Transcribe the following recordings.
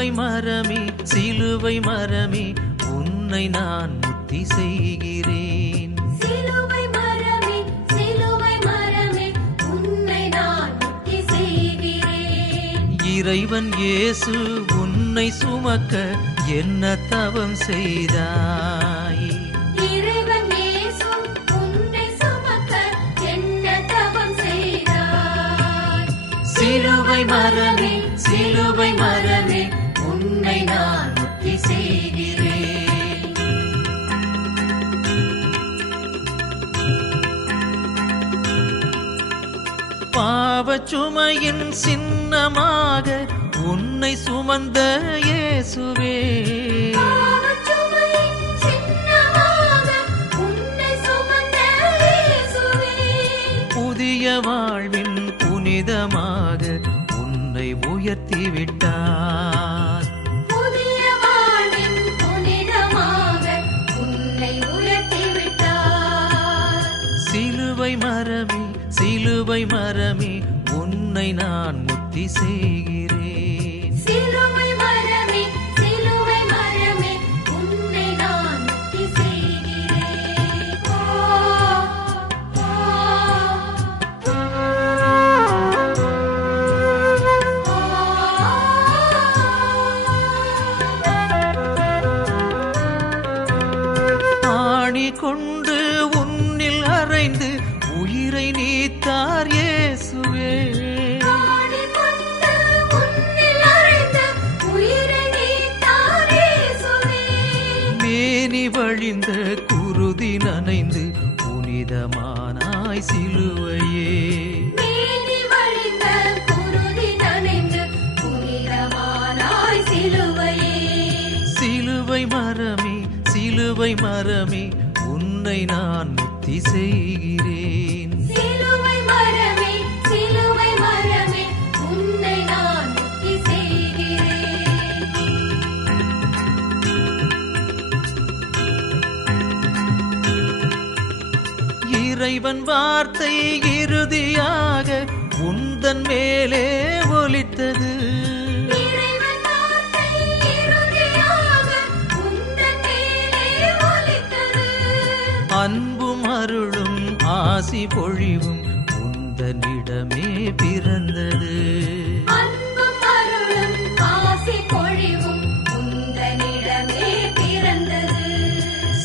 சிலுவை மரமே சிலுவை மரமே உன்னை நான் முத்தி செய்கிறேன். சிலுவை மரமே சிலுவை மரமே உன்னை நான் முத்தி செய்கிறேன். இறைவன் இயேசு உன்னை சுமக்க என்ன தவம் செய்தாய்? இறைவன் இயேசு உன்னை சுமக்க என்ன தவம் செய்தாய்? சிலுவை மரமே சிலுவை மரமே உன்னை நான் முத்தி செய்கிறேன். பாவச்சுமையின் சின்னமாக உன்னை சுமந்த இயேசுவே, பாவச்சுமையின் சின்னமாக உன்னை சுமந்த இயேசுவே, புதிய வாழ்வின் புனிதமாக உன்னை உயர்த்தி விட்டார். புதிய வாழ்வின் புனிதமாக உன்னை உயர்த்தி விட்டார். சிலுவை மரமே சிலுவை மரமே உன்னை நான் முத்தி செய்கிறேன். சிலுவை மரமே சிலுவை மரமே உன்னை நான் முத்தி செய்கிறேன். ஆணி கொண்டு உன்னில் அறைந்து உயிரை நீத்தார் இயேசுவே, ஆணிக்கொண்டு உன்னில் அறைந்து உயிரை நீத்தார் இயேசுவே, மேனி வழிந்த குருதி நனைந்து புனிதமானாய் சிலுவையே. மேனி வழிந்த குருதி நனைந்து புனிதமானாய் சிலுவையே. சிலுவை மரமே சிலுவை மரமே உன்னை நான் முத்தி செய்கிறேன். சிலுவை மரமே சிலுவை மரமே உன்னை நான் முத்தி செய்கிறேன். இறைவன் வார்த்தை இறுதியாக உந்தன் மேலே ஒலித்தது. இறைவன் வார்த்தை இறுதியாக உந்தன் மேலே ஒலித்தது. அன்பும் அருளும் ஆசி பொழிவும் உந்தனிடமே பிறந்தது. அன்பும் அருளும் ஆசி பொழிவும் உந்தனிடமே பிறந்தது.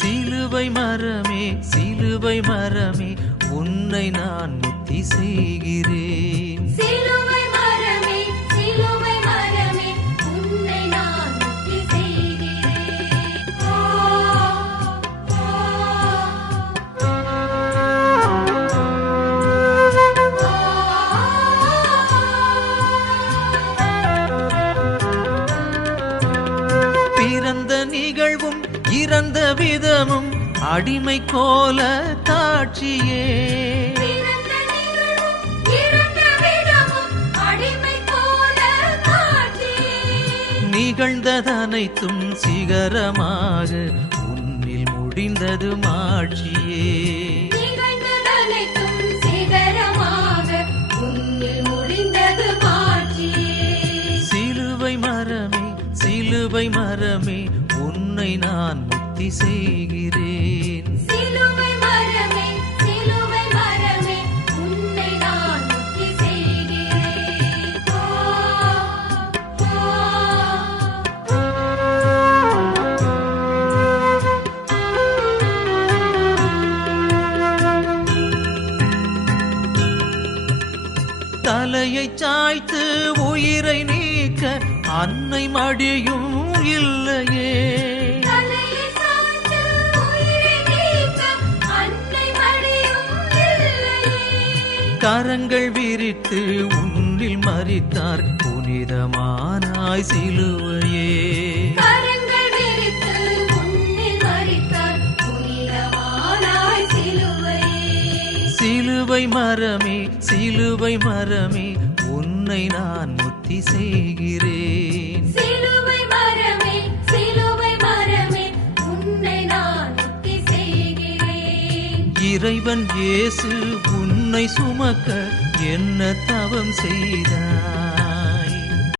சிலுவை மரமே சிலுவை மரமே உன்னை நான் முத்தி செய்கிறேன். சிலுவை மரமே சிலுவை மரமே உன்னை நான் முத்தி செய்கிறேன். பிறந்த நிகழ்வும் இறந்த விதமும் அடிமை கோல காட்சியே. பிறந்த நிகழ்வும் இறந்த விதமும் அடிமை போல காட்சியே. நிகழ்ந்ததனைத்தும் சிகரமாக உன்னில் முடிந்தது மாட்சியே. நிகழ்ந்ததனைத்தும் சிகரமாக உன்னில் முடிந்தது மாட்சியே. சிலுவை மரமே சிலுவை மரமே உன்னை நான் முத்தி செய்கிறேன். சிலுவை மரமே சிலுவை மரமே உன்னை நான் முத்தி செய்கிறேன். தலையை சாய்த்து உயிரை நீக்க அன்னை மடியும் இல்லையே. தலையை சாய்த்து உயிரை நீக்க அன்னை மடியும் இல்லையே. கரங்கள் விரித்து உன்னில் மறித்தார் புனிதமானாய் சிலுவையே. கரங்கள் விரித்து உன்னில் மறித்தார் புனிதமானாய் சிலுவையே. சிலுவை மரமே சிலுவை மரமே உன்னை நான் முத்தி செய்கிறேன். சிலுவை மரமே சிலுவை மரமே உன்னை நான் முத்தி செய்கிறேன். இறைவன் இயேசு உன்னை சுமக்க என்ன தவம் செய்தார்?